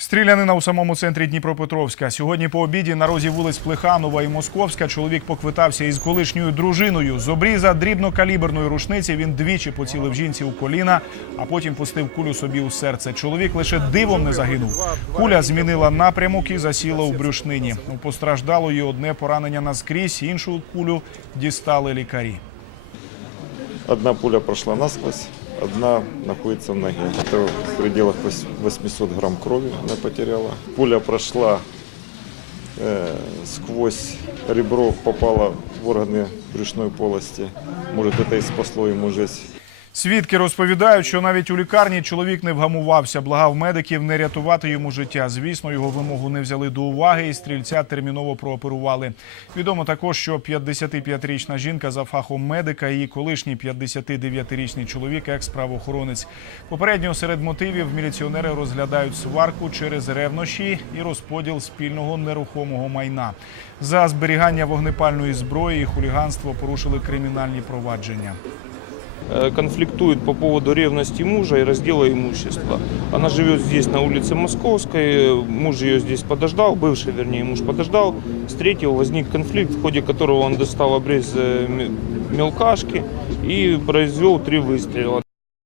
Стрілянина у самому центрі Дніпропетровська. Сьогодні по обіді на розі вулиць Плеханова і Московська чоловік поквитався із колишньою дружиною. З обріза дрібнокаліберної рушниці він двічі поцілив жінці у коліна, а потім пустив кулю собі у серце. Чоловік лише дивом не загинув. Куля змінила напрямок і засіла у брюшнині. У постраждалої одне поранення наскрізь, іншу кулю дістали лікарі. Одна пуля прошла насквозь, одна находится в ноге. Это в пределах вось- 800 грамм крови она потеряла. Пуля прошла э, сквозь ребро, попала в органы брюшной полости. Может, это и спасло ему жизнь. Свідки розповідають, що навіть у лікарні чоловік не вгамувався, благав медиків не рятувати йому життя. Звісно, його вимогу не взяли до уваги, і стрільця терміново прооперували. Відомо також, що 55-річна жінка за фахом медика, її колишній 59-річний чоловік, екс-правоохоронець. Попередньо серед мотивів міліціонери розглядають сварку через ревнощі і розподіл спільного нерухомого майна. За зберігання вогнепальної зброї і хуліганство порушили кримінальні провадження. э, конфликтует по поводу ревности мужа и раздела имущества. Она живет здесь, на улице Московской, муж ее здесь подождал, бывший, вернее, муж подождал, встретил, возник конфликт, в ходе которого он достал обрез э, м- мелкашки и произвел три выстрела.